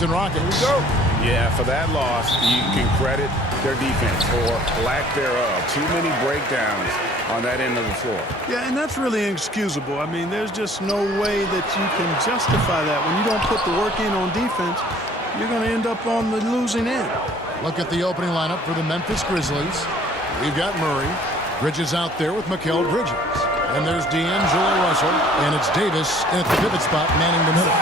Houston Rockets. Yeah, for that loss, you can credit their defense or lack thereof. Too many breakdowns on that end of the floor. Yeah, and that's really inexcusable. I mean, there's just no way that you can justify that. When you don't put the work in on defense, you're going to end up on the losing end. Look at the opening lineup for the Memphis Grizzlies. We've got Murray. Bridges out there with Mikal Bridges. And there's D'Angelo Russell. And it's Davis at the pivot spot manning the middle.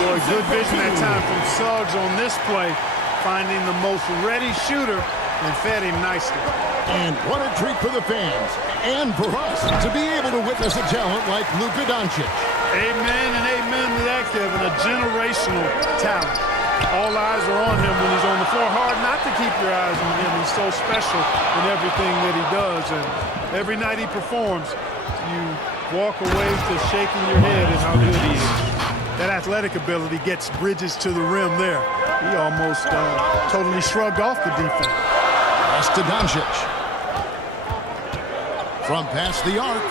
Boy, good vision that time from Suggs on this play, finding the most ready shooter and fed him nicely. And what a treat for the fans and for us to be able to witness a talent like Luka Doncic. Amen and amen to that, Kevin. A generational talent. All eyes are on him when he's on the floor. Hard not to keep your eyes on him. He's so special in everything that he does. And every night he performs, you walk away to shaking your head at how good he is. That athletic ability gets Bridges to the rim there. He almost totally shrugged off the defense. Pass to Doncic. From past the arc.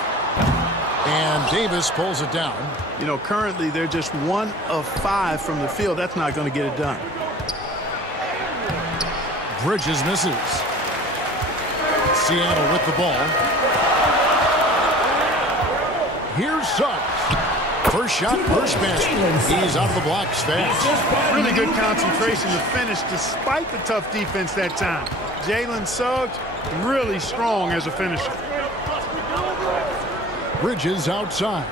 And Davis pulls it down. You know, currently they're just 1 of 5 from the field. That's not going to get it done. Bridges misses. Seattle with the ball. Here's Suggs. First shot, first basket. He's out of the blocks fast. Really good concentration to finish despite the tough defense that time. Jalen Suggs, really strong as a finisher. Bridges outside.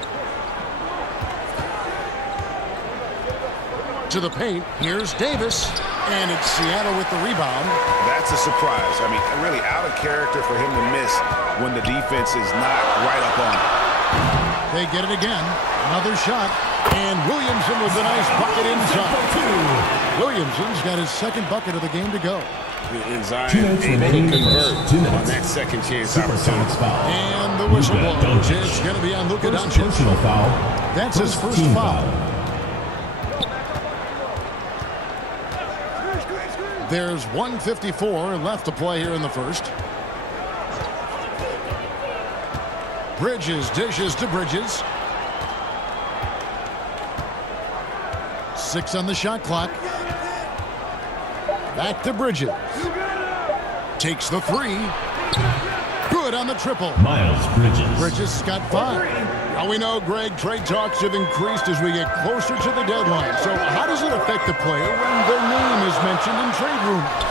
To the paint. Here's Davis. And it's Seattle with the rebound. That's a surprise. I mean, really out of character for him to miss when the defense is not right up on him. They get it again. Another shot. And Williamson with a nice bucket inside. Williamson's got his second bucket of the game to go. And Zion able to convert on that second chance opportunity. And the whistle blows. It's going to be on Luka Doncic. That's his first foul. There's 1:54 left to play here in the first. Bridges dishes to Bridges. 6 on the shot clock. Back to Bridges. Takes the 3. Good on the triple. Miles Bridges. Bridges got 5. Now we know, Greg, trade talks have increased as we get closer to the deadline. So how does it affect the player when their name is mentioned in trade rumors?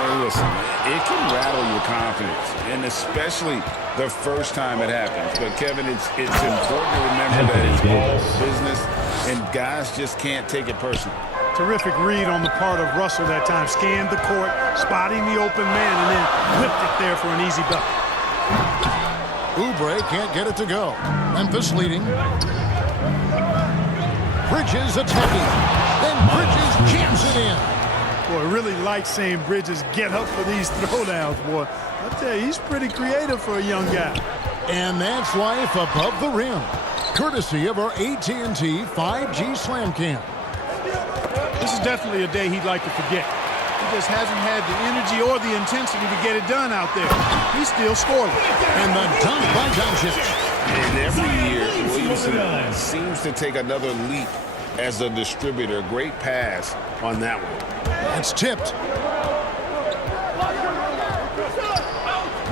Hey, listen, it can rattle your confidence, and especially the first time it happens. But, Kevin, it's important to remember that it's all business, and guys just can't take it personally. Terrific read on the part of Russell that time. Scanned the court, spotting the open man, and then whipped it there for an easy bucket. Oubre can't get it to go. Memphis leading. Bridges attacking. Then Bridges jams it in. Boy, I really like seeing Bridges get up for these throwdowns, boy. I tell you, he's pretty creative for a young guy. And that's life above the rim. Courtesy of our AT&T 5G Slam Cam. This is definitely a day he'd like to forget. He just hasn't had the energy or the intensity to get it done out there. He's still scoring. And the dunk by Doncic. And every year, Williamson seems to take another leap as a distributor. Great pass on that one. That's tipped.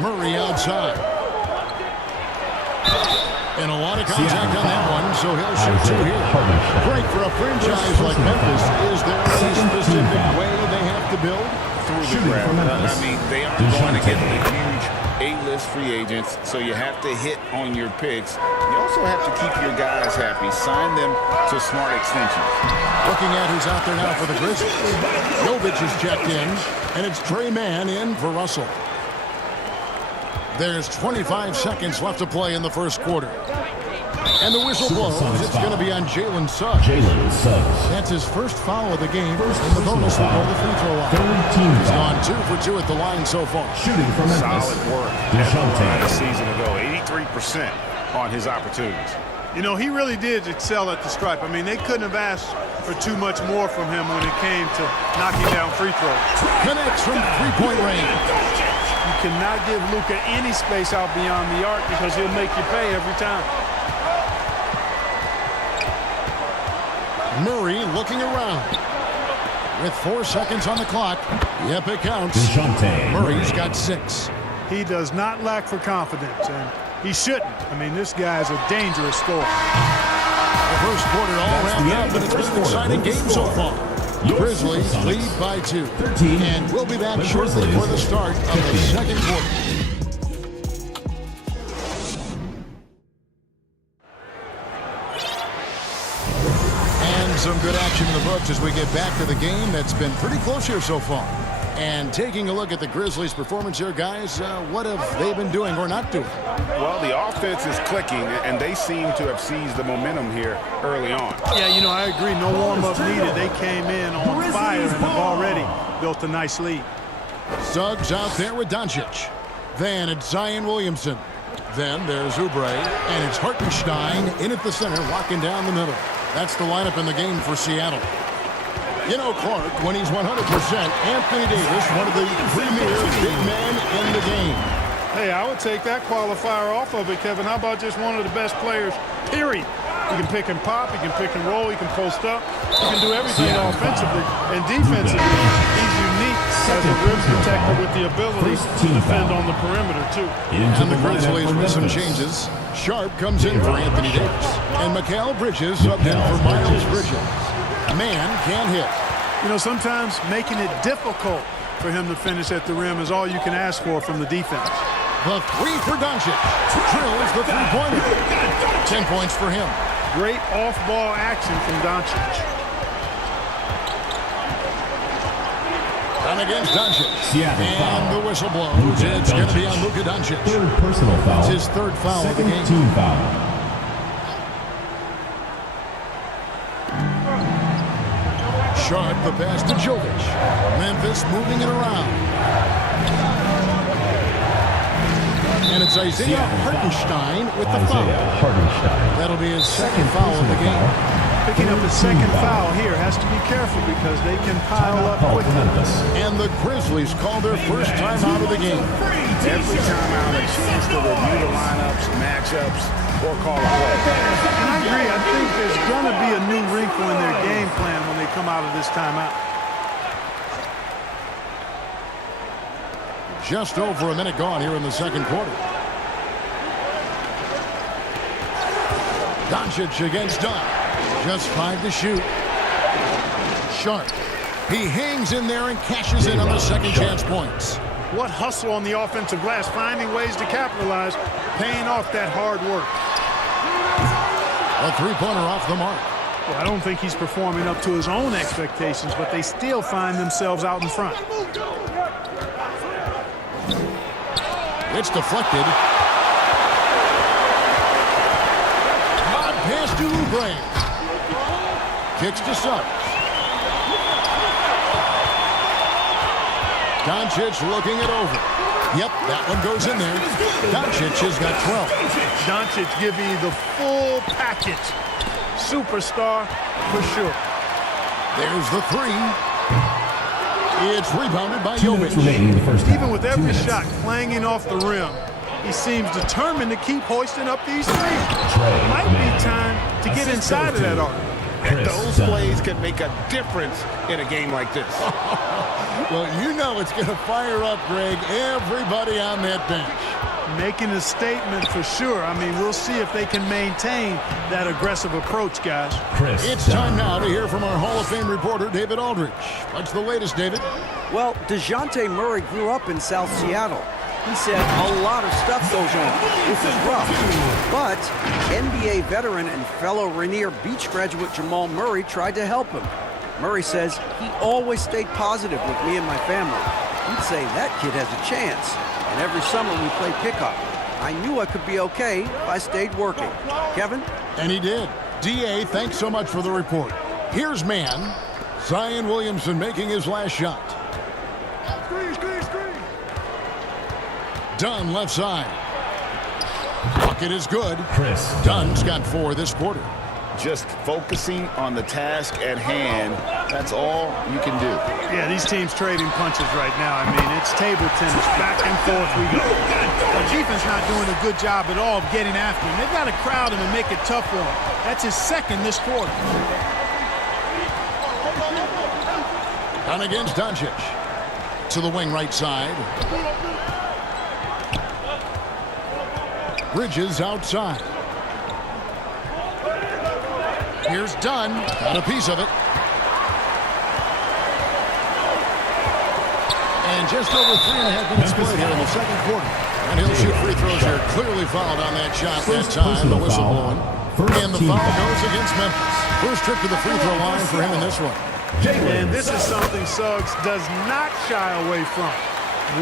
Murray outside. And a lot of contact on that one, so he'll shoot 2 here. Great for a franchise like Memphis. Is there a specific way they have to build? Through the crowd. I mean, they aren't going to get the huge A-list free agents, so you have to hit on your picks. You also have to keep your guys happy. Sign them to smart extensions. Looking at who's out there now for the Grizzlies. Jovic is checked in, and it's Trey Mann in for Russell. There's 25 seconds left to play in the first quarter. And the whistle blows. It's going to be on Jalen Suggs. That's his first foul of the game. And the bonus will go to the free throw line. He's gone 2 for 2 at the line so far. Shooting from Solid work a season ago. 83% on his opportunities. You know, he really did excel at the stripe. I mean, they couldn't have asked for too much more from him when it came to knocking down free throws. Connects from three-point range. You cannot give Luka any space out beyond the arc because he'll make you pay every time. Murray looking around. With 4 seconds on the clock. Yep, it counts. DeJounte Murray's got 6. He does not lack for confidence, and he shouldn't. I mean, this guy's a dangerous scorer. The first quarter all wrapped up, and it's been an exciting game so far. Grizzlies lead by 2. And we'll be back shortly for the start of the second quarter. And some good action in the books as we get back to the game that's been pretty close here so far. And taking a look at the Grizzlies' performance here, guys, what have they been doing or not doing? Well, the offense is clicking, and they seem to have seized the momentum here early on. Yeah, you know, I agree. No warm-up needed. They came in on fire and have already built a nice lead. Suggs out there with Doncic. Then it's Zion Williamson. Then there's Oubre, and it's Hartenstein in at the center, walking down the middle. That's the lineup in the game for Seattle. You know, Clark, when he's 100%, Anthony Davis, one of the premier big men in the game. Hey, I would take that qualifier off of it, Kevin. How about just one of the best players, period? He can pick and pop, he can pick and roll, he can post up, he can do everything offensively and defensively. He's unique as a rim protector with the ability to defend on the perimeter, too. And the Grizzlies with some changes. Sharp comes in for Anthony Davis. And Mikal Bridges subbed in for Miles Bridges. Man can't hit. You know, sometimes making it difficult for him to finish at the rim is all you can ask for from the defense. The 3 for Doncic. Drills the three-pointer. 10 points for him. Great off-ball action from Doncic. And against Doncic. Seattle And the whistle blows. It's going to be on Luka Doncic. Third personal foul. It's his 3rd foul of the game. Team foul. Sharp the pass to Jovic. Memphis moving it around. And it's Isaiah Hartenstein with the foul. That'll be his 2nd foul of the game. Picking up his 2nd foul here. Has to be careful because they can pile up quickly. And the Grizzlies call their first time out of the game. Every time out, a chance to review the lineups, matchups, or call a play. And I agree. I think there's going to be a new wrinkle in their game plan when they come out of this timeout. Just over a minute gone here in the second quarter. Doncic against Dunn. Just 5 to shoot. Sharp. He hangs in there and cashes in on the second chance points. What hustle on the offensive glass, finding ways to capitalize, paying off that hard work. A 3-pointer off the mark. Well, I don't think he's performing up to his own expectations, but they still find themselves out in front. It's deflected. Hot pass to Oubre. Kicks to Suggs. Doncic looking it over. Yep, that one goes in there. Doncic has got 12. Doncic giving you the full package. Superstar for sure. There's the 3. It's rebounded by Jovic. Even with every shot clanging off the rim, he seems determined to keep hoisting up these threes. Might be time to get inside of that arc. And those plays can make a difference in a game like this. Well, you know it's going to fire up, Greg, everybody on that bench. Making a statement for sure. I mean, we'll see if they can maintain that aggressive approach, guys. It's time now to hear from our Hall of Fame reporter, David Aldridge. What's the latest, David? Well, DeJounte Murray grew up in South Seattle. He said a lot of stuff goes on. This is rough. But NBA veteran and fellow Rainier Beach graduate Jamal Murray tried to help him. Murray says he always stayed positive with me and my family. He'd say that kid has a chance. And every summer we played pickup. I knew I could be okay if I stayed working. Kevin? And he did. D.A., thanks so much for the report. Here's man. Zion Williamson making his last shot. Dunn left side. Bucket is good. Dunn's got 4 this quarter. Just focusing on the task at hand, that's all you can do. Yeah, these teams trading punches right now. I mean, it's table tennis. Back and forth we go. The defense not doing a good job at all of getting after him. They've got to crowd him and make it tough for him. That's his 2nd this quarter. On against Doncic. To the wing right side. Bridges outside. Here's Dunn. Got a piece of it. And just over 3.5 minutes played here in the second quarter. And he'll shoot free throws here. Clearly fouled on that shot that time. The whistle blowing. And the foul goes against Memphis. First trip to the free throw line for him in this one. And this is something Suggs does not shy away from.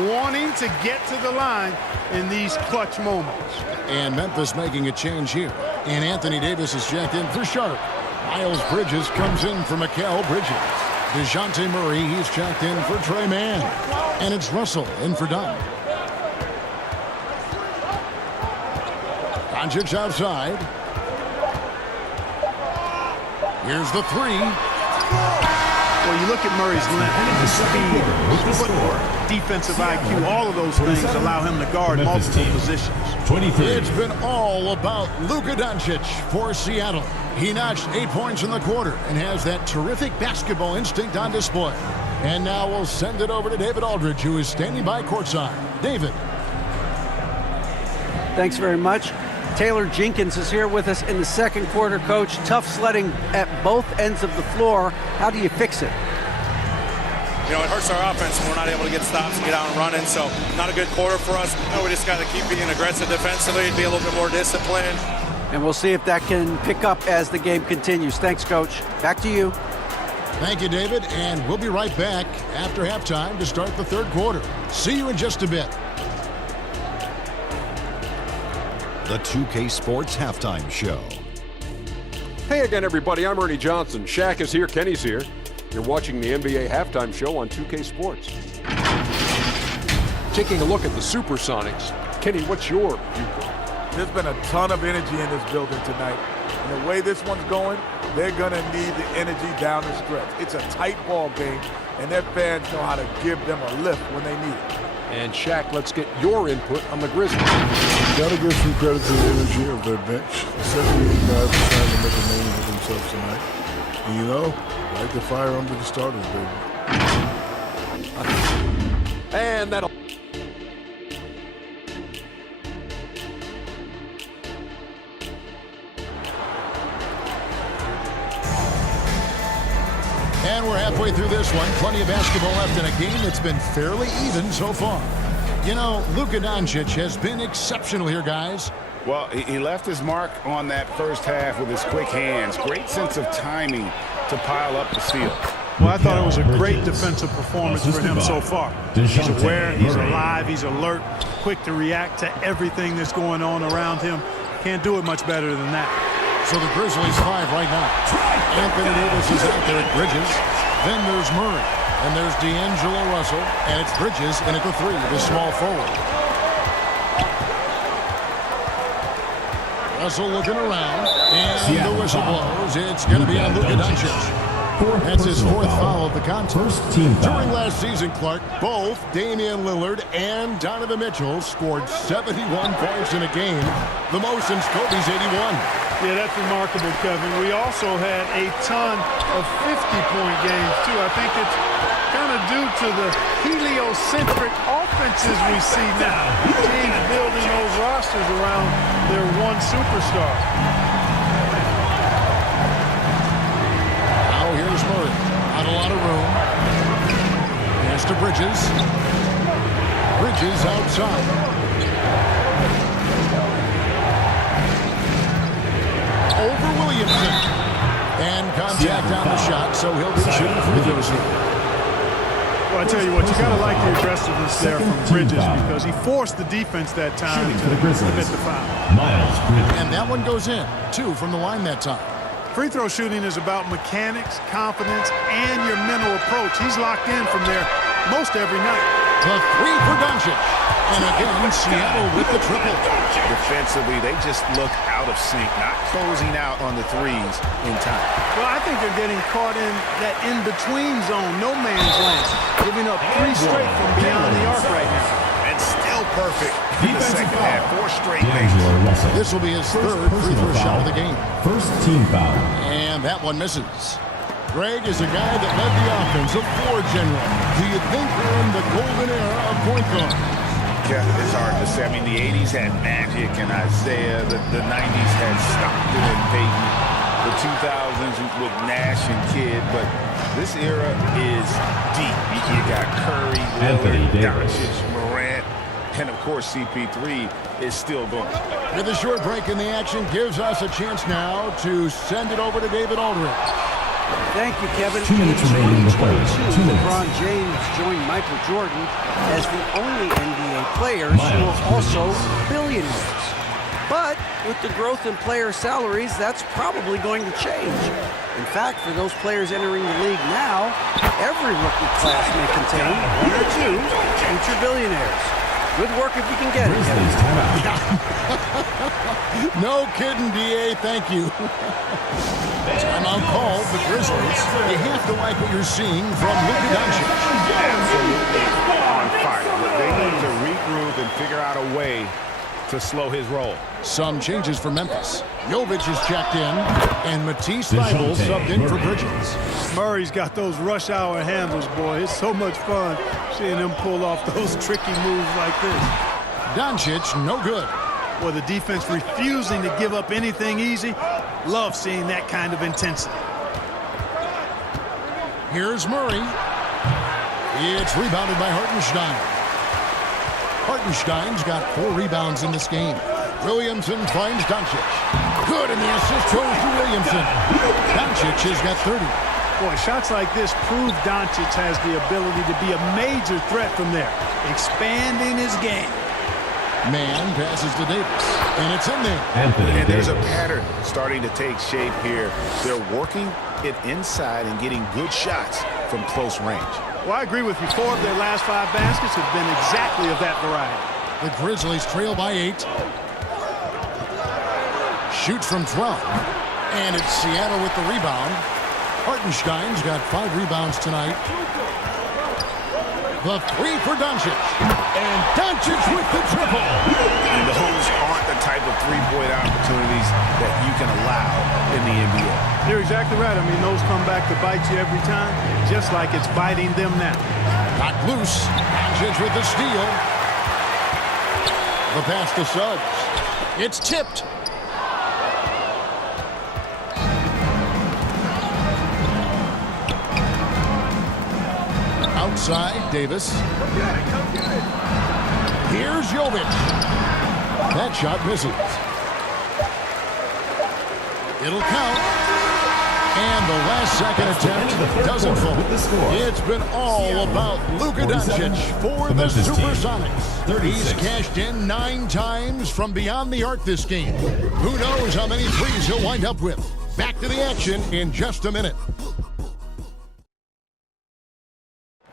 Wanting to get to the line in these clutch moments. And Memphis making a change here. And Anthony Davis is jacked in for Sharp. Miles Bridges comes in for Mikal Bridges. DeJounte Murray, he's checked in for Trey Mann. And it's Russell in for Dunn. Doncic outside. Here's the three. Well, you look at Murray's length, his speed, footwork, defensive IQ, all of those things allow him to guard multiple positions. 23. It's been all about Luka Doncic for Seattle. He notched 8 points in the quarter and has that terrific basketball instinct on display. And now we'll send it over to David Aldridge, who is standing by courtside. David. Thanks very much. Taylor Jenkins is here with us in the second quarter, Coach. Tough sledding at both ends of the floor. How do you fix it? You know, it hurts our offense when we're not able to get stops and get out and running. So not a good quarter for us. You know, we just got to keep being aggressive defensively and be a little bit more disciplined. And we'll see if that can pick up as the game continues. Thanks, Coach. Back to you. Thank you, David. And we'll be right back after halftime to start the third quarter. See you in just a bit. The 2K Sports Halftime Show. Hey again, everybody. I'm Ernie Johnson. Shaq is here. Kenny's here. You're watching the NBA Halftime Show on 2K Sports. Taking a look at the Supersonics. Kenny, what's your viewpoint? There's been a ton of energy in this building tonight. And the way this one's going, they're going to need the energy down the stretch. It's a tight ball game, and their fans know how to give them a lift when they need it. And Shaq, let's get your input on the Grizzlies. Got to give some credit to the energy of their bench. 78 guys are trying to make a name for themselves tonight. And you know, light the fire under the starters, baby. And that'll... And we're halfway through this one. Plenty of basketball left in a game that's been fairly even so far. You know, Luka Doncic has been exceptional here, guys. Well, he left his mark on that first half with his quick hands. Great sense of timing to pile up the steal. Well, I thought it was a great defensive performance for him so far. He's aware, he's alive, he's alert, quick to react to everything that's going on around him. Can't do it much better than that. So the Grizzlies 5 right now. Anthony Davis is out there at Bridges. Then there's Murray. And there's D'Angelo Russell. And it's Bridges in at the 3, the small forward. Russell looking around. And the whistle blows. It's going to be on Luka Doncic. That's his fourth foul of the contest. During last season, Clark, both Damian Lillard and Donovan Mitchell scored 71 points in a game, the most since Kobe's 81. Yeah, that's remarkable, Kevin. We also had a ton of 50-point games, too. I think it's kind of due to the heliocentric offenses we see now. Teams building those rosters around their one superstar. Now here's Murray. Not a lot of room. Pass to Bridges. Bridges outside. Over Williamson. And contact on the shot, so he'll be shooting free throws here. Well, I tell you what, you got to like the aggressiveness there from Bridges because he forced the defense that time to commit the foul. And that one goes in. 2 from the line that time. Free throw shooting is about mechanics, confidence, and your mental approach. He's locked in from there most every night. The 3 for Doncic. And again, Seattle with the triple. Defensively, they just look out of sync, not closing out on the threes in time. Well, I think they're getting caught in that in-between zone, no man's land, giving up 3 straight from beyond the arc right now. And still perfect in the second half. 4 straight makes. This will be his third free throw shot of the game. First team foul. And that one misses. Greg is a guy that led the offense, a floor general. Do you think we're in the golden era of point guard? Yeah, it's hard to say. I mean, the 80s had Magic and Isaiah. The 90s had Stockton and Peyton. The 2000s with Nash and Kidd. But this era is deep. You got Curry, Lillard, Doncic, Morant, and, of course, CP3 is still going. With a short break in the action, gives us a chance now to send it over to David Aldridge. Thank you, Kevin. 2 minutes remaining in the third. 2 minutes. LeBron James joined Michael Jordan as the only NBA players who are also billionaires. But with the growth in player salaries, that's probably going to change. In fact, for those players entering the league now, every rookie class may contain 1 or 2 future billionaires. Good work if you can get it, Kevin. No kidding, D.A. Thank you. Timeout called the Grizzlies. You have to like what you're seeing from Luka Doncic. Absolutely on fire. They need to regroup and figure out a way to slow his roll. Some changes for Memphis. Jovic is checked in, and Matisse Thybulle subbed in for Bridges. Murray's got those rush hour handles, boy. It's so much fun seeing him pull off those tricky moves like this. Doncic, no good. Boy, the defense refusing to give up anything easy. Love seeing that kind of intensity. Here's Murray. It's rebounded by Hartenstein. Hartenstein's got 4 rebounds in this game. Williamson finds Doncic. Good, and the assist goes to Williamson. Doncic has got 30. Boy, shots like this prove Doncic has the ability to be a major threat from there, expanding his game. Man passes to Davis, and it's in there. And there's a pattern starting to take shape here. They're working it inside and getting good shots from close range. Well, I agree with you. 4 of their last 5 baskets have been exactly of that variety. The Grizzlies trail by 8. Shoots from 12. And it's Seattle with the rebound. Hartenstein's got 5 rebounds tonight. The 3 for Doncic. And Doncic with the triple. And those aren't the type of three-point opportunities that you can allow in the NBA. You're exactly right. I mean, those come back to bite you every time, just like it's biting them now. Knocked loose. Doncic with the steal. The pass to Suggs. It's tipped. Outside, Davis. Here's Jovic. That shot misses. It'll count. And the last second attempt doesn't fall. It's been all about Luka Doncic for the Supersonics. He's cashed in 9 times from beyond the arc this game. Who knows how many threes he'll wind up with. Back to the action in just a minute.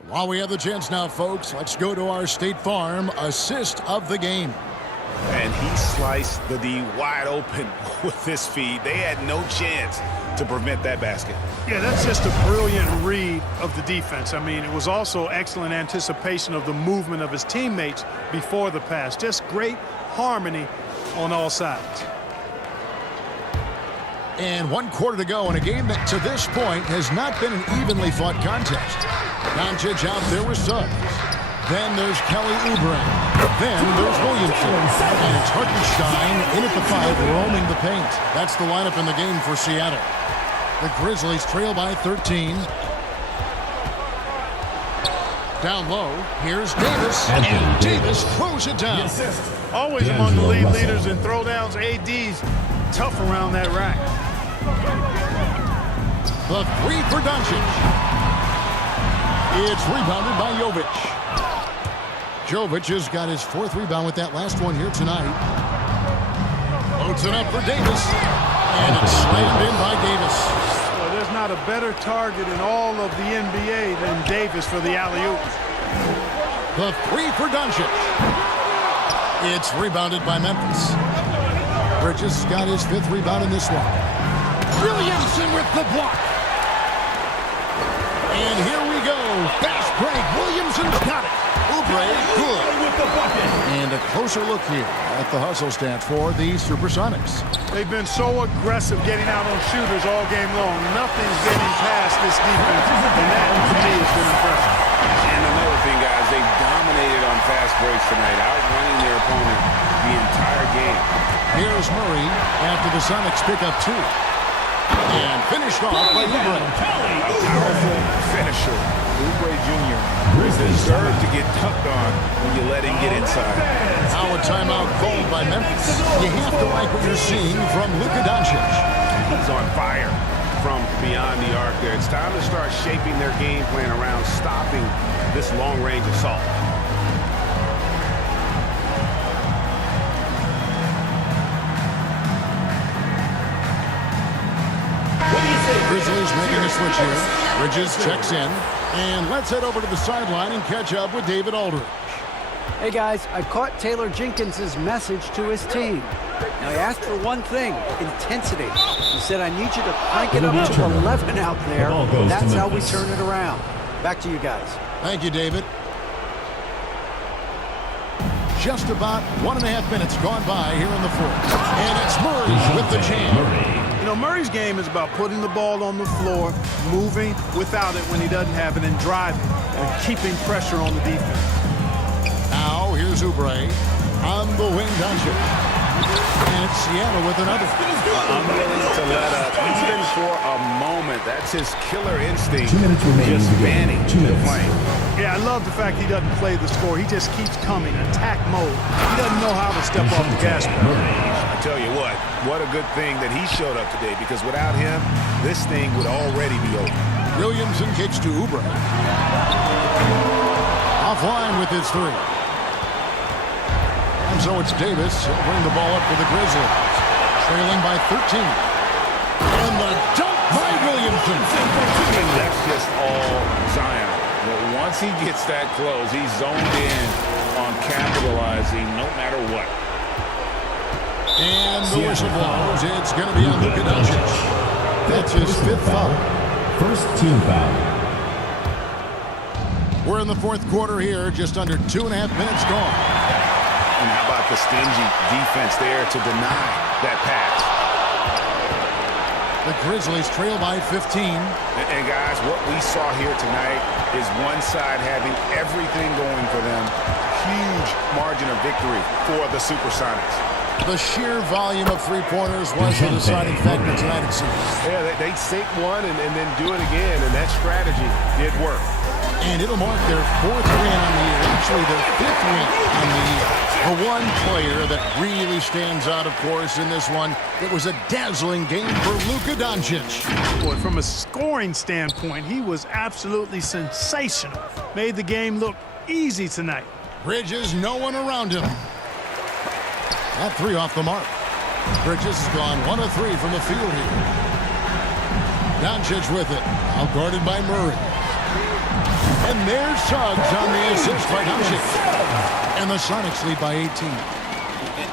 While we have the chance now, folks, let's go to our State Farm assist of the game. And he sliced the D wide open with this feed. They had no chance to prevent that basket. Yeah, that's just a brilliant read of the defense. I mean, it was also excellent anticipation of the movement of his teammates before the pass. Just great harmony on all sides. And 1 quarter to go in a game that to this point has not been an evenly fought contest. Doncic out there with Suggs. Then there's Kelly Oubre. Then there's Williamson. And it's Hartenstein in at the 5 roaming the paint. That's the lineup in the game for Seattle. The Grizzlies trail by 13. Down low, here's Davis. And Davis throws it down. Always among the league leaders in throwdowns. AD's tough around that rack. The 3 for Doncic. It's rebounded by Jovic. Jovic has got his 4th rebound with that last one here tonight. Loads it up for Davis. And it's slammed in by Davis. Well, there's not a better target in all of the NBA than Davis for the alley-oop. The 3 for Doncic. It's rebounded by Memphis. Bridges got his 5th rebound in this one. Williamson with the block. And here we go. Fast break. Williamson's got it. Oubre, good. And a closer look here at the hustle stats for the Supersonics. They've been so aggressive getting out on shooters all game long. Nothing's getting past this defense, and that, to me, has been impressive. And another thing, guys, they've dominated on fast breaks tonight, outrunning their opponent the entire game. Here's Murray after the Sonics pick up 2. And finished off by Oubre. A powerful finisher. Oubre Jr. deserved to get tucked on when you let him get inside. Now a timeout called by Memphis. You have to like what you're seeing from Luka Doncic. He's on fire from beyond the arc there. It's time to start shaping their game plan around stopping this long-range assault. Grizzlies making a switch here. Bridges checks in. And let's head over to the sideline and catch up with David Aldridge. Hey guys, I caught Taylor Jenkins's message to his team. Now he asked for one thing, intensity. He said, I need you to crank it up to 11 out there. That's how we turn it around. Back to you guys. Thank you, David. Just about 1.5 minutes gone by here in the fourth. And it's Murray with the jam. You know, Murray's game is about putting the ball on the floor, moving without it when he doesn't have it, and driving and keeping pressure on the defense. Now, here's Oubre on the wing, Doncic. And it's Seattle with another. Unwilling to let up, even for a moment. That's his killer instinct. 2 minutes remaining. Just banning the flame. Yeah, I love the fact he doesn't play the score. He just keeps coming, attack mode. He doesn't know how to step off the gas pedal. I tell you what a good thing that he showed up today, because without him, this thing would already be over. Williamson kicks to Oubre. Offline with his 3. And so it's Davis. He'll bring the ball up for the Grizzlies. Trailing by 13. And the dunk by Williamson. That's just all Zion. But once he gets that close, he's zoned in on capitalizing no matter what. And the whistle blows. It's going to be on Luka Doncic. That's his 5th foul. First team foul. We're in the fourth quarter here, just under 2.5 minutes gone. And how about the stingy defense there to deny that pass? The Grizzlies trail by 15. And guys, what we saw here tonight is one side having everything going for them. Huge margin of victory for the Supersonics. The sheer volume of three-pointers was the deciding factor tonight, it seems. Yeah, they sink one and then do it again, and that strategy did work. And it'll mark their 4th win on the year, actually their 5th win on the year. The one player that really stands out, of course, in this one, it was a dazzling game for Luka Doncic. Boy, from a scoring standpoint, he was absolutely sensational. Made the game look easy tonight. Bridges, no one around him. That 3 off the mark. Bridges has gone 1 of 3 from the field here. Doncic with it, out guarded by Murray. And there's Suggs on the assist by Doncic. And the Sonics lead by 18.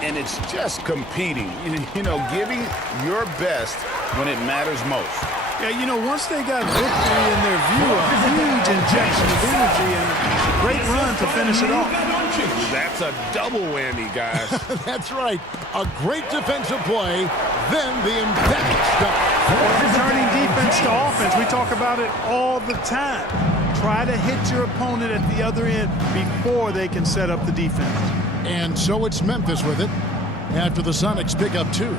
And it's just competing, you know, giving your best when it matters most. Yeah, you know, once they got victory in their view, a huge injection of energy and a great run to finish it off. That's a double whammy, guys. That's right. A great defensive play, then the emphatic stuff. Turning defense to offense, we talk about it all the time. Try to hit your opponent at the other end before they can set up the defense. And so it's Memphis with it after the Sonics pick up 2.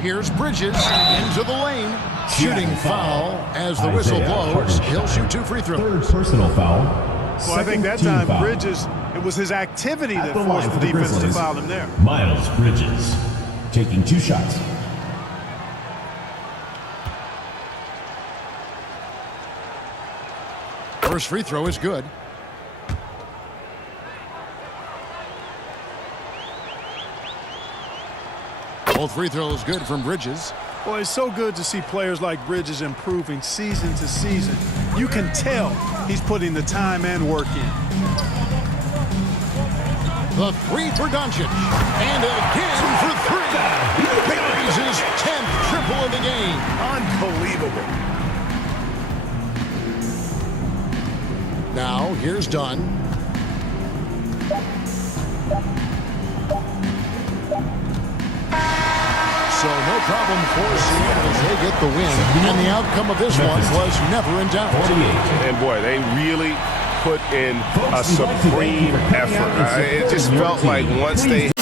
Here's Bridges into the lane. Shooting foul as the whistle blows. He'll shoot 2 free throws. 3rd personal foul. Well, I think that time Bridges, it was his activity that forced the defense to foul him there. Miles Bridges taking 2 shots. First free throw is good. Both free throws good from Bridges. Well, it's so good to see players like Bridges improving season to season. You can tell he's putting the time and work in. The 3 for Doncic. And again for 3. He buries his 10th triple of the game. Unbelievable. Now, here's Dunn. So no problem for Seattle as they get the win. And the outcome of this one was never in doubt. 48. And boy, they really put in a supreme effort. It just felt like once they